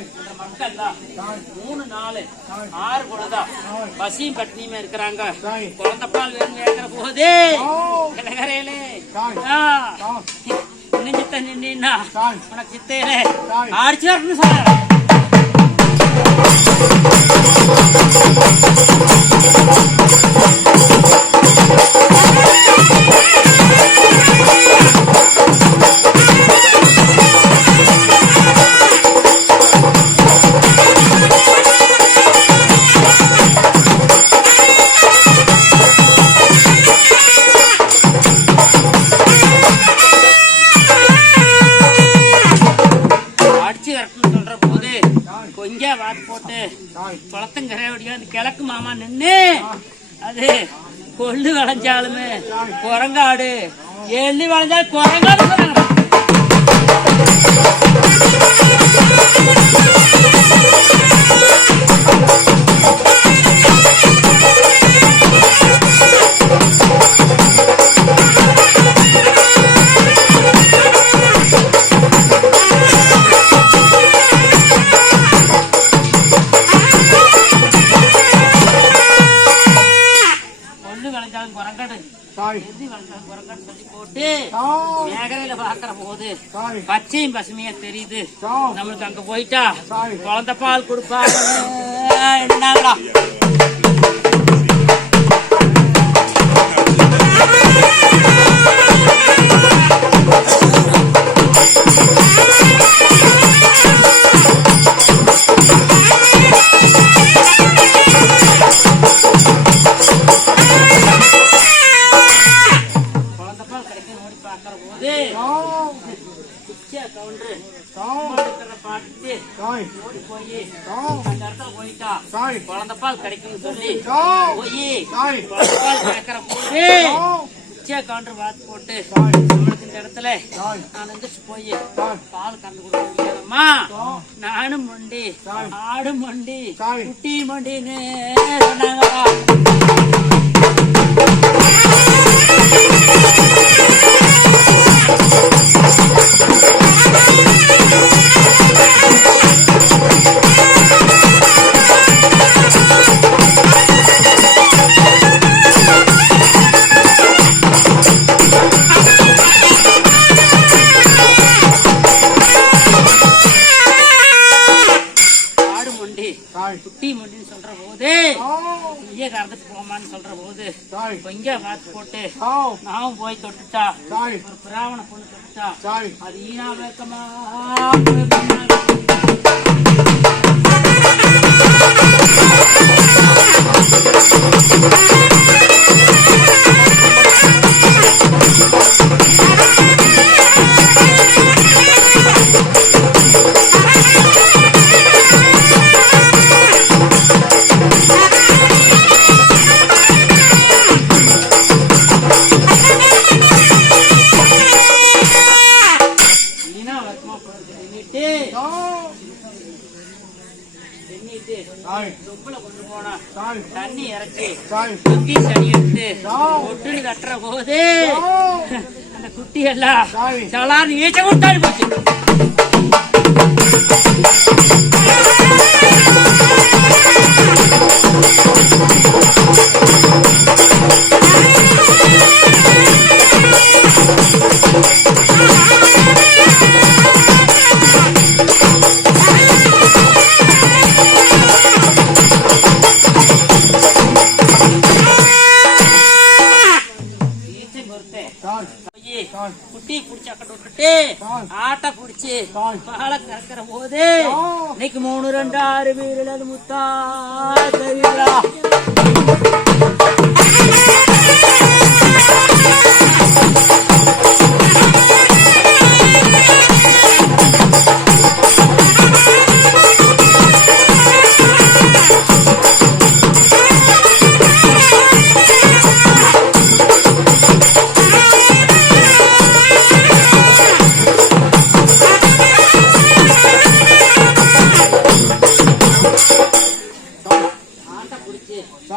இந்த மக்கள் தான் மூணு நாலு. ஆறு குழந்தை பசியும் பட்னியுமே இருக்கிறாங்க. குழந்தை பால் வேணும் கேட்கிற போதே கிளகரையிலே நிஞ்சித்த நின்னா உனக்கு சித்தையிலே வரணும்னு சொல்றேன். அடிச்சு அந்த கிழக்கு மாமா நின்று அது கொள்ளு விளைஞ்சாலுமே குரங்காடு. எள்ளி விளைஞ்சாலும் குரங்காடு சொல்றாங்க மேகரையில பாக்குற போது பச்சையும் பசுமையா தெரியுது. நம்மளுக்கு அங்க போயிட்டா குழந்தை பால் கொடுப்பாங்க என்னங்கடா குழந்தை பால் கிடைக்கும்னு சொல்லி போய் குழந்தை பால் போது பிச்சை கவுண்டர் பார்த்து போட்டு நம்மளுக்கு இந்த இடத்துல நான் எந்திரிச்சு போய் பால் கலந்து கொடுக்க நானும் மண்டி ஆடும் மண்டி குட்டி மண்டின்னு சொன்னாங்க சொல்ற போது கொஞ்சம் பார்த்து போட்டு நாமும் போய் தொட்டுட்டா ஒரு பிராமண பொண்ணு தொட்டுட்டா அது ஈனா வேக்கமா ஈனா குட்டி தண்ணி எடுத்து ஒட்டுன்னு கட்டுற போது அந்த குட்டி எல்லாம் சலான்னு ஈச்ச கொடுத்தாடி போச்சு. ஈச்சை குட்டி புடிச்சு அக்கட்ட விட்டுட்டு ஆட்டை புடிச்சு பாலை. கறக்கிற போது இன்னைக்கு மூணு ரெண்டு ஆறு வீரல் அது முத்தா தெரியுதா ஆட்டை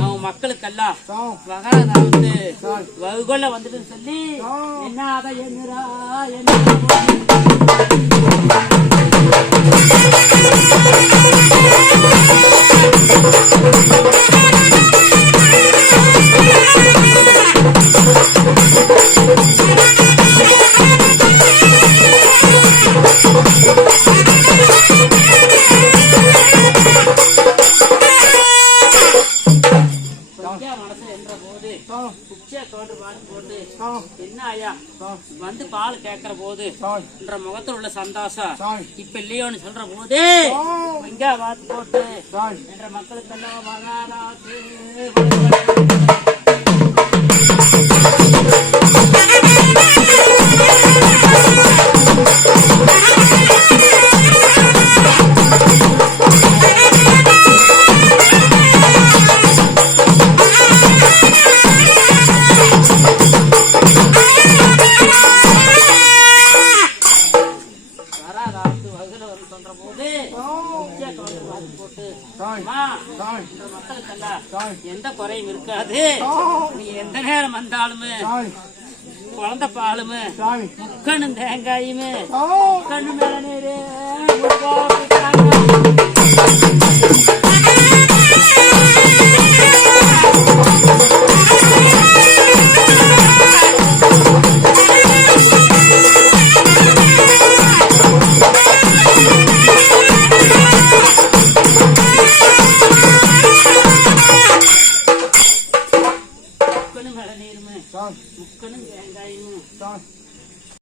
அவன் மக்களுக்கெல்லாம் வகாத வந்து வகுகொள்ள வந்துட்டு சொல்லி என்ன அதை என்னரா என்ன தோண்டு பாட்டு என்ன ஐயா? வந்து பால் கேட்கிற போது என்ற முகத்துல உள்ள சந்தோஷம். இப்ப இல்லையோன்னு சொல்ற போது இங்க வாத்து போட்டு? என்ற மக்களுக்கெல்லாம் மகாராஜு போது பாட்டு மக்களுக்கெல்லாம் எந்த குறையும் இருக்காது. நீ எந்த நேரம் வந்தாலுமே குழந்தை பாலுமே முக்கணும் தேங்காயுமே கண்ணு மேல நீரு